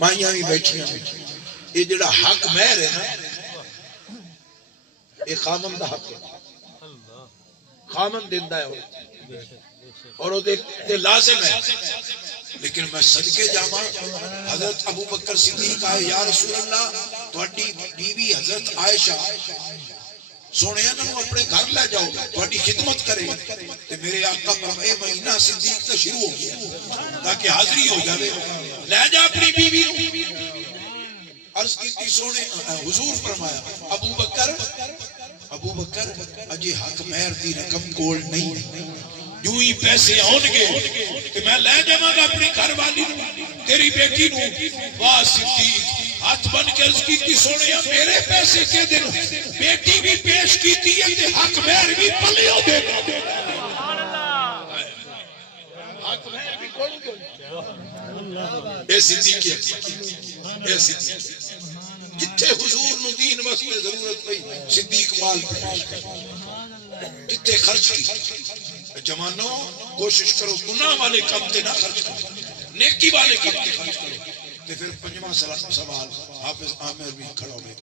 مائیاں بھی بیٹھی ہیں. یہ جڑا حق مہر ہے نا یہ خامن دا حق ہے. خامن دیندا ہے اور وہ لازم ہے. لیکن میں صدقے جاواں حضرت ابو بکر صدیق آئے یا رسول اللہ تہاڈی بیوی حضرت عائشہ سونے انہوں اپنے گھر لے جاؤ تہاڈی خدمت کرے تے میرے آقا فرمائے مہینہ صدیق تو شروع ہو گیا تاکہ حاضری ہو جائے لے جا اپنی بیوی نو. عرض کی سونے حضور فرمایا ابو بکر اجے حق مہر دی رقم کول نہیں جو ہی پیسے آن گے کہ میں لے جاواں گا اپنی گھر والی تیری بیٹی نو. واہ صدیق ہاتھ بن کے عرض کی سونے میرے پیسے کے دن بیٹی بھی پیش کیتی ہے تے حق مہر بھی پلیو دے گا. حق مہر بھی کون دے اے صدیق اے صدیق جتھے حضور نو دین واسطے ضرورت پئی صدیق مال پیش جتھے خرچ کی. جوانوں کوشش کرو گناہ والے کام تے نہ خرچ کرو نیکی والے کام تے خرچ کرو. تے پھر پنجواں سوال حافظ عامر بھی کھڑا ہوئے